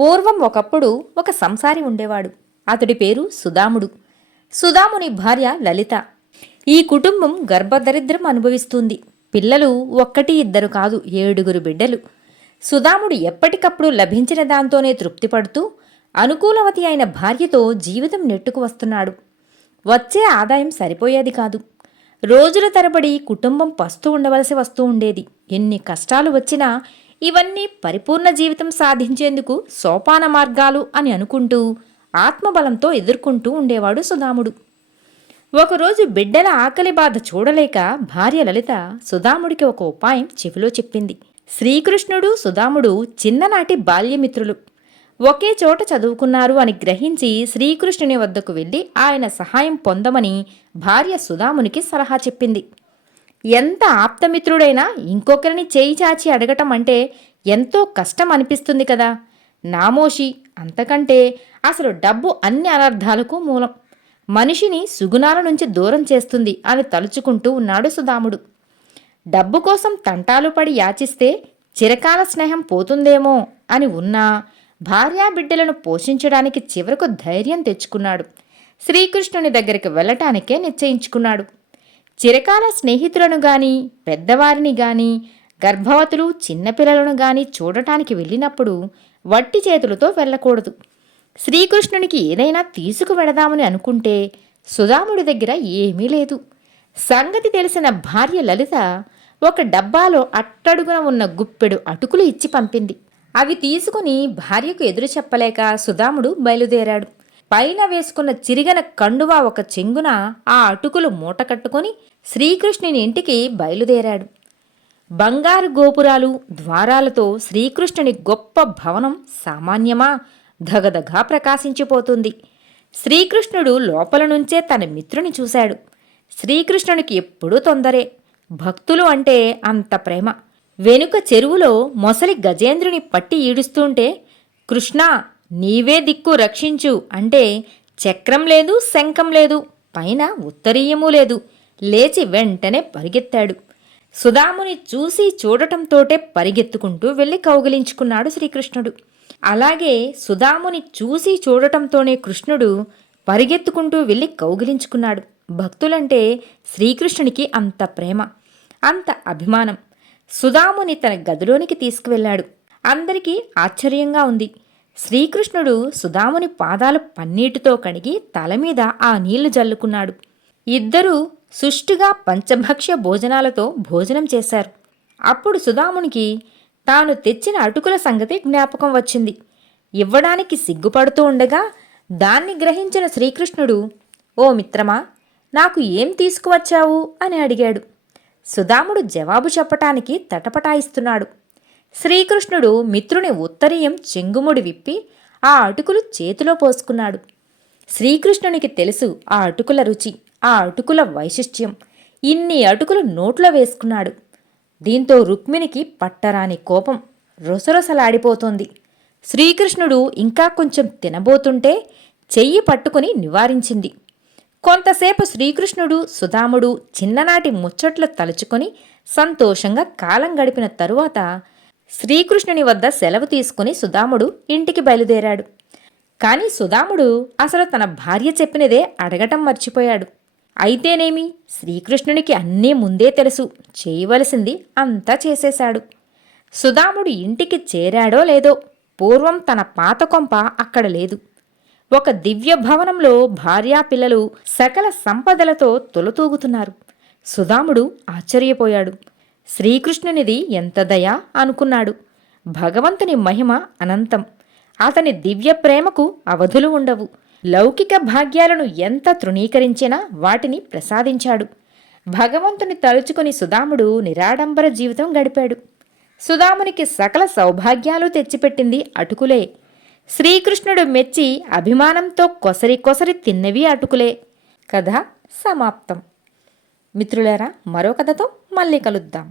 పూర్వం ఒకప్పుడు ఒక సంసారి ఉండేవాడు. అతడి పేరు సుదాముడు. సుదాముని భార్య లలిత. ఈ కుటుంబం గర్భదరిద్రం అనుభవిస్తుంది. పిల్లలు ఒక్కటి ఇద్దరు కాదు, 7 బిడ్డలు. సుదాముడు ఎప్పటికప్పుడు లభించిన దాంతోనే తృప్తిపడుతూ అనుకూలవతి అయిన భార్యతో జీవితం నెట్టుకు వస్తున్నాడు. వచ్చే ఆదాయం సరిపోయేది కాదు. రోజుల తరబడి కుటుంబం పస్తూ ఉండవలసి వస్తూ ఉండేది. ఎన్ని కష్టాలు వచ్చినా ఇవన్నీ పరిపూర్ణ జీవితం సాధించేందుకు సోపాన మార్గాలు అని అనుకుంటూ ఆత్మబలంతో ఎదుర్కొంటూ ఉండేవాడు సుదాముడు. ఒకరోజు బిడ్డల ఆకలి బాధ చూడలేక భార్య లలిత సుదాముడికి ఒక ఉపాయం చెవిలో చెప్పింది. శ్రీకృష్ణుడు సుదాముడు చిన్ననాటి బాల్యమిత్రులు. ఒకే చోట చదువుకున్నారు అని గ్రహించి శ్రీకృష్ణుని వద్దకు వెళ్ళి ఆయన సహాయం పొందమని భార్య సుదామునికి సలహా చెప్పింది. ఎంత ఆప్తమిత్రుడైనా ఇంకొకరిని చేయి చాచి అడగటం అంటే ఎంతో కష్టం అనిపిస్తుంది కదా. నామోషి, అంతకంటే అసలు డబ్బు అన్ని అనర్థాలకు మూలం. మనిషిని సుగుణాల నుంచి దూరం చేస్తుంది అని తలుచుకుంటూ ఉన్నాడు సుదాముడు. డబ్బు కోసం తంటాలు పడి యాచిస్తే చిరకాల స్నేహం పోతుందేమో అని ఉన్నా భార్యాబిడ్డలను పోషించడానికి చివరకు ధైర్యం తెచ్చుకున్నాడు. శ్రీకృష్ణుని దగ్గరికి వెళ్ళటానికే నిశ్చయించుకున్నాడు. చిరకాల స్నేహితులను గాని, పెద్దవారిని గాని, గర్భవతులు చిన్నపిల్లలను గాని చూడటానికి వెళ్ళినప్పుడు వట్టి చేతులతో వెళ్ళకూడదు. శ్రీకృష్ణునికి ఏదైనా తీసుకువెళదామని అనుకుంటే సుదాముడి దగ్గర ఏమీ లేదు. సంగతి తెలిసిన భార్య లలిత ఒక డబ్బాలో అట్టడుగున ఉన్న గుప్పెడు అటుకులు ఇచ్చి పంపింది. అవి తీసుకుని భార్యకు ఎదురు చెప్పలేక సుదాముడు బయలుదేరాడు. పైన వేసుకున్న చిరిగన కండువా ఒక చెంగున ఆ అటుకులు మూట కట్టుకొని శ్రీకృష్ణుని ఇంటికి బయలుదేరాడు. బంగారు గోపురాలు, ద్వారాలతో శ్రీకృష్ణుని గొప్ప భవనం సామాన్యమా ధగధగా ప్రకాశించిపోతుంది. శ్రీకృష్ణుడు లోపల నుంచే తన మిత్రుని చూశాడు. శ్రీకృష్ణునికి ఎప్పుడూ తొందరే. భక్తులు అంటే అంత ప్రేమ. వెనుక చెరువులో మొసలి గజేంద్రుని పట్టి ఈడుస్తుంటే కృష్ణా, నీవే దిక్కు రక్షించు అంటే చక్రం లేదు, శంఖం లేదు, పైన ఉత్తరీయమూ లేదు. లేచి వెంటనే పరిగెత్తాడు. సుదాముని చూసి చూడటంతోటే పరిగెత్తుకుంటూ వెళ్ళి కౌగిలించుకున్నాడు శ్రీకృష్ణుడు. అలాగే సుదాముని చూసి చూడటంతోనే కృష్ణుడు పరిగెత్తుకుంటూ వెళ్ళి కౌగిలించుకున్నాడు. భక్తులంటే శ్రీకృష్ణునికి అంత ప్రేమ, అంత అభిమానం. సుదాముని తన గదిలోనికి తీసుకువెళ్ళాడు. అందరికీ ఆశ్చర్యంగా ఉంది. శ్రీకృష్ణుడు సుదాముని పాదాలు పన్నీటితో కడిగి తల మీద ఆ నీళ్లు జల్లుకున్నాడు. ఇద్దరూ సుష్టుగా పంచభక్ష్య భోజనాలతో భోజనం చేశారు. అప్పుడు సుదామునికి తాను తెచ్చిన అటుకుల సంగతి జ్ఞాపకం వచ్చింది. ఇవ్వడానికి సిగ్గుపడుతూ ఉండగా దాన్ని గ్రహించిన శ్రీకృష్ణుడు, ఓ మిత్రమా, నాకు ఏం తీసుకువచ్చావు అని అడిగాడు. సుదాముడు జవాబు చెప్పటానికి తటపటాయిస్తున్నాడు. శ్రీకృష్ణుడు మిత్రుని ఉత్తరీయం చెంగుముడి విప్పి ఆ అటుకులు చేతిలో పోసుకున్నాడు. శ్రీకృష్ణునికి తెలుసు ఆ అటుకుల రుచి, ఆ అటుకుల వైశిష్ట్యం. ఇన్ని అటుకులు నోట్లో వేసుకున్నాడు. దీంతో రుక్మిణికి పట్టరాని కోపం రొసరొసలాడిపోతోంది. శ్రీకృష్ణుడు ఇంకా కొంచెం తినబోతుంటే చెయ్యి పట్టుకుని నివారించింది. కొంతసేపు శ్రీకృష్ణుడు సుదాముడు చిన్ననాటి ముచ్చట్లు తలుచుకొని సంతోషంగా కాలం గడిపిన తరువాత శ్రీకృష్ణుని వద్ద సెలవు తీసుకుని సుదాముడు ఇంటికి బయలుదేరాడు. కాని సుదాముడు అసలు తన భార్య చెప్పినదే అడగటం మర్చిపోయాడు. అయితేనేమి, శ్రీకృష్ణునికి అన్నీ ముందే తెలుసు. చేయవలసింది అంతా చేసేశాడు. సుదాముడు ఇంటికి చేరాడో లేదో, పూర్వం తన పాత కొంప అక్కడ లేదు. ఒక దివ్య భవనంలో భార్యాపిల్లలు సకల సంపదలతో తొలతూగుతున్నారు. సుదాముడు ఆశ్చర్యపోయాడు. శ్రీకృష్ణునిది ఎంత దయ అనుకున్నాడు. భగవంతుని మహిమ అనంతం. అతని దివ్య ప్రేమకు అవధులు ఉండవు. లౌకిక భాగ్యాలను ఎంత తృణీకరించినా వాటిని ప్రసాదించాడు. భగవంతుని తలుచుకుని సుదాముడు నిరాడంబర జీవితం గడిపాడు. సుదామునికి సకల సౌభాగ్యాలు తెచ్చిపెట్టింది అటుకులే. శ్రీకృష్ణుడు మెచ్చి అభిమానంతో కొసరి కొసరి తిన్నవి అటుకులే. కథ సమాప్తం. మిత్రులారా, మరో కథతో మళ్ళీ కలుద్దాం.